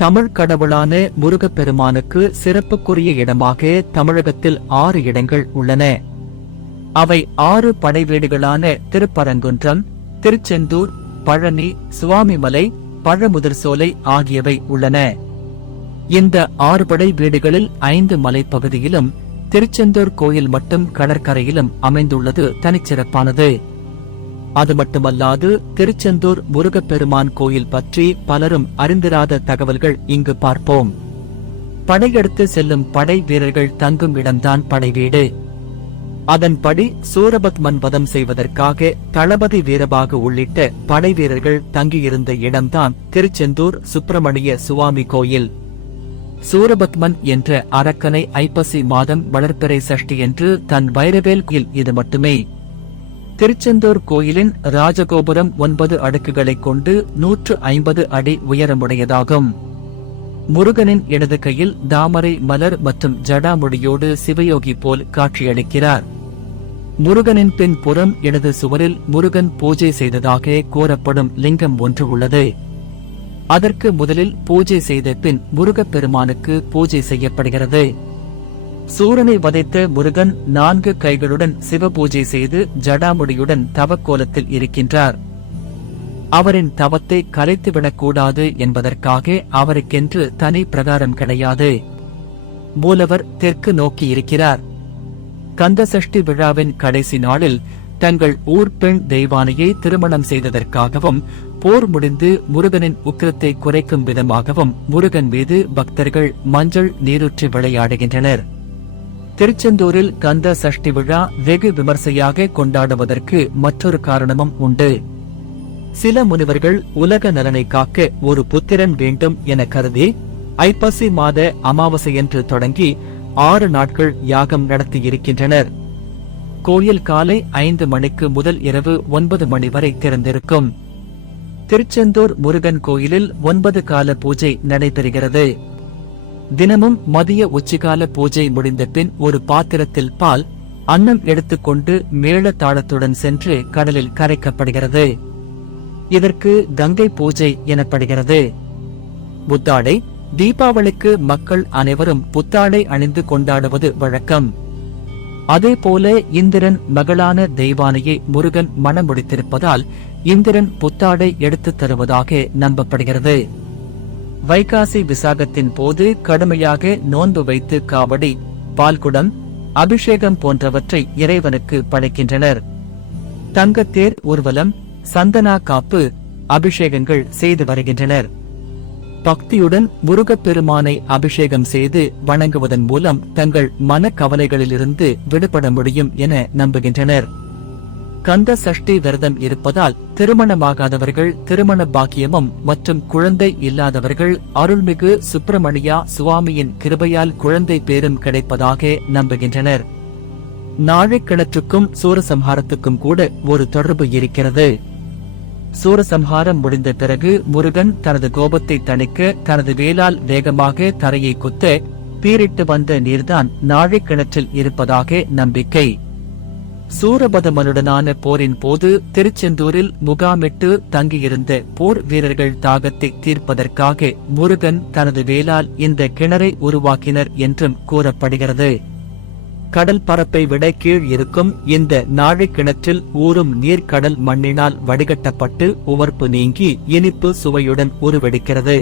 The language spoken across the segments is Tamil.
தமிழ் கடவுளான முருகப்பெருமானுக்கு சிறப்புக்குரிய இடமாக தமிழகத்தில் 6 இடங்கள் உள்ளன. அவை 6 படைவீடுகளான திருப்பரங்குன்றம், திருச்செந்தூர், பழனி, சுவாமிமலை, பழமுதிர்சோலை ஆகியவை உள்ளன. இந்த 6 படை வீடுகளில் 5 மலைப்பகுதியிலும் திருச்செந்தூர் கோயில் மட்டும் கடற்கரையிலும் அமைந்துள்ளது தனிச்சிறப்பானது. அது மட்டுமல்லாது திருச்செந்தூர் முருகப்பெருமான் கோயில் பற்றி பலரும் அறிந்திராத தகவல்கள் இங்கு பார்ப்போம். படையெடுத்து செல்லும் படை வீரர்கள் தங்கும் இடம்தான் படைவீடு. அதன்படி சூரபத்மன் வதம் செய்வதற்காக தளபதி வீரபாகு உள்ளிட்ட படை வீரர்கள் தங்கியிருந்த இடம்தான் திருச்செந்தூர் சுப்பிரமணிய சுவாமி கோயில். சூரபத்மன் என்ற அரக்கனை ஐப்பசி மாதம் வளர்பிறை சஷ்டி என்று தன் வைரவேல் கோயில் இது மட்டுமே. திருச்செந்தூர் கோயிலின் ராஜகோபுரம் 9 அடுக்குகளைக் கொண்டு 150 அடி உயரமுடையதாகும். முருகனின் இடது கையில் தாமரை மலர் மற்றும் ஜடாமுடியோடு சிவயோகி போல் காட்சியளிக்கிறார். முருகனின் பின் புறம் இடது சுவரில் முருகன் பூஜை செய்ததாக கூறப்படும் லிங்கம் ஒன்று உள்ளது. அதற்கு முதலில் பூஜை செய்த பின் முருகப்பெருமானுக்கு பூஜை செய்யப்படுகிறது. சூரனை வதைத்த முருகன் 4 கைகளுடன் சிவபூஜை செய்து ஜடாமுடியுடன் தவக்கோலத்தில் இருக்கின்றார். அவரின் தவத்தை கலைத்துவிடக்கூடாது என்பதற்காக அவருக்கென்று தனி பிரகாரம் கிடையாது. மூலவர் தெற்கு நோக்கி இருக்கிறார். கந்தசஷ்டி விழாவின் கடைசி நாளில் தங்கள் ஊர் பெண் தெய்வானையை திருமணம் செய்ததற்காகவும் போர் முடிந்து முருகனின் உக்கிரத்தை குறைக்கும் விதமாகவும் முருகன் மீது பக்தர்கள் மஞ்சள் நீரூற்றி விளையாடுகின்றனர். திருச்செந்தூரில் கந்த சஷ்டி விழா வெகு விமர்சையாக கொண்டாடுவதற்கு மற்றொரு காரணமும் உண்டு. சில முனிவர்கள் உலக நலனை காக்க ஒரு புத்திரன் வேண்டும் என கருதி ஐப்பசி மாத அமாவாசையன்று தொடங்கி 6 நாட்கள் யாகம் நடத்தியிருக்கின்றனர். கோயில் காலை 5 மணிக்கு முதல் இரவு 9 மணி வரை திறந்திருக்கும். திருச்செந்தூர் முருகன் கோயிலில் 9 கால பூஜை நடைபெறுகிறது. தினமும் மதிய உச்சிகால பூஜை முடிந்த பின் ஒரு பாத்திரத்தில் பால், அன்னம் எடுத்துக்கொண்டு மேள தாளத்துடன் சென்று கடலில் கரைக்கப்படுகிறது. இதற்கு கங்கை பூஜை எனப்படுகிறது. புத்தாடை தீபாவளிக்கு மக்கள் அனைவரும் புத்தாடை அணிந்து கொண்டாடுவது வழக்கம். அதேபோல இந்திரன் மகளான தெய்வானையை முருகன் மணமுடித்திருப்பதால் இந்திரன் புத்தாடை எடுத்துத் தருவதாக நம்பப்படுகிறது. வைகாசி விசாகத்தின் போது கடுமையாக நோன்பு வைத்து காவடி, பால்குடம், அபிஷேகம் போன்றவற்றை இறைவனுக்கு படைக்கின்றனர். தங்கத்தேர் ஊர்வலம், சந்தனா காப்பு, அபிஷேகங்கள் செய்து வருகின்றனர். பக்தியுடன் முருகப்பெருமானை அபிஷேகம் செய்து வணங்குவதன் மூலம் தங்கள் மன கவலைகளிலிருந்து விடுபட முடியும் என நம்புகின்றனர். கந்த சஷ்டி விரதம் இருப்பதால் திருமணமாகாதவர்கள் திருமண பாக்கியமும் மற்றும் குழந்தை இல்லாதவர்கள் அருள்மிகு சுப்பிரமணியா சுவாமியின் கிருபையால் குழந்தை பேரும் கிடைப்பதாக நம்புகின்றனர். நாழிக்கிணற்றுக்கும் சூரசம்ஹாரத்துக்கும் கூட ஒரு தொடர்பு இருக்கிறது. சூரசம்ஹாரம் முடிந்த பிறகு முருகன் தனது கோபத்தை தணிக்க தனது வேலால் வேகமாக தரையை குத்த பீரிட்டு வந்த நீர்தான் நாழிக்கிணற்றில் இருப்பதாக நம்பிக்கை. சூரபதமனுடனான போரின் போது திருச்செந்தூரில் முகாமிட்டு தங்கியிருந்த போர் வீரர்கள் தாகத்தை தீர்ப்பதற்காக முருகன் தனது வேலால் இந்த கிணறை உருவாக்கினர் என்றும் கூறப்படுகிறது. கடல் பரப்பை விட கீழ் இருக்கும் இந்த நாழிக்கிணற்றில் ஊறும் நீர் கடல் மண்ணினால் வடிகட்டப்பட்டு உவர்ப்பு நீங்கி இனிப்பு சுவையுடன் உருவெடுக்கிறது.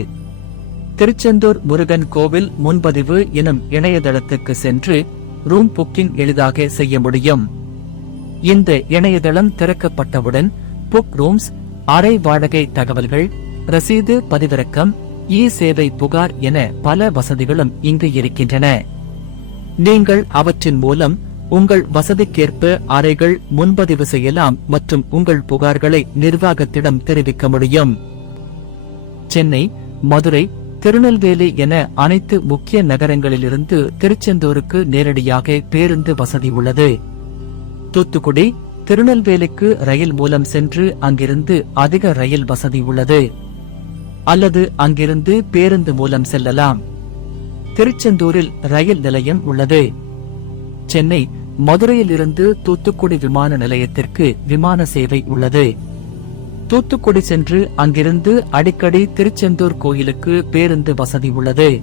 திருச்செந்தூர் முருகன் கோவில் முன்பதிவு எனும் இணையதளத்துக்கு சென்று ரூம் புக்கிங் எளிதாக செய்ய முடியும். இந்த இணையதளம் திறக்கப்பட்டவுடன் புக் ரூம்ஸ், அறை வாடகை தகவல்கள், ரசீது பதிவிறக்கம், சேவை புகார் என பல வசதிகளும் இங்கு இருக்கின்றன. நீங்கள் அவற்றின் மூலம் உங்கள் வசதிக்கேற்ப அறைகள் முன்பதிவு செய்யலாம் மற்றும் உங்கள் புகார்களை நிர்வாகத்திடம் தெரிவிக்க முடியும். சென்னை, மதுரை, திருநெல்வேலி என அனைத்து முக்கிய நகரங்களிலிருந்து திருச்செந்தூருக்கு நேரடியாக பேருந்து வசதி உள்ளது. தூத்துக்குடி, திருநெல்வேலிக்கு ரயில் மூலம் சென்று அங்கிருந்து அதிக ரயில் வசதி உள்ளது. அல்லது அங்கிருந்து பேருந்து மூலம் செல்லலாம். திருச்செந்தூரில் ரயில் நிலையம் உள்ளது. சென்னை, மதுரையிலிருந்து தூத்துக்குடி விமான நிலையத்திற்கு விமான சேவை உள்ளது. தூத்துக்குடி சென்று அங்கிருந்து அடிக்கடி திருச்செந்தூர் கோயிலுக்கு பேருந்து வசதி உள்ளது.